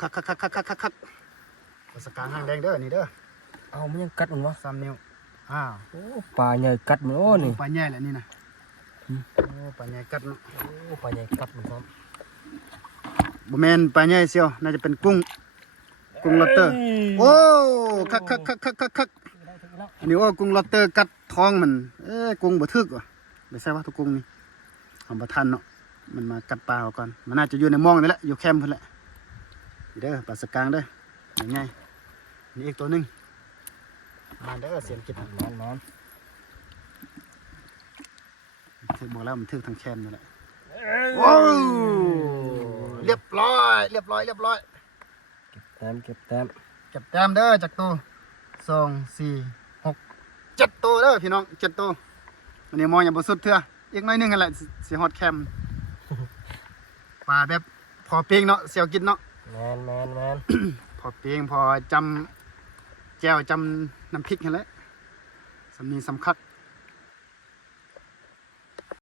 คักปลาสกางหางแดงเด้อนี่เด้อ เอามันยังกัดมันวะ 3 นิ้วอ้าว โอ้ปลาใหญ่กัดมันโอ้นี่ ปลาใหญ่แหละนี่นะโอ้ปลาใหญ่กัดเนาะ โอ้ปลาใหญ่กัดมันครับ บ่แม่นปลาใหญ่เสียวน่าจะเป็นกุ้งลอตเตอร์โอ้คักอันนี้ว่ากุ้งลอตเตอร์กัดท้องมันกุ้งบ่ทึกว่ะไม่ใช่ว่าทุกกุ้งนี่เอาบ่ทันเนาะมันมากัดปลาเอาก่อนมันน่าจะอยู่ในหม่องนี่แหละอยู่แคมป์พุ่นแหละนี่เด้อปลาสกางเด้อใหญ่นี่อีกตัวหนึงมาเด้อเสียงกิน นอน ถึงบอกแล้วมันถึงทางแคมป์นี่แหละว้าวเรียบร้อยเก็บแต้ม เก็บแต้มเด้อจากตัว2 4 6 7ตัวเด้อพี่น้อง7ตัววันนี้มองอย่างบสุดเถอะอีกน้อยหนึงกันแหละสิฮอดแคมป์ปลาแบบพอเปียงเนาะเสียวกินเนาะ แมน พอเปียงพอจำแจ่วจำน้ำพริกกันแหละสำนีสำคัญ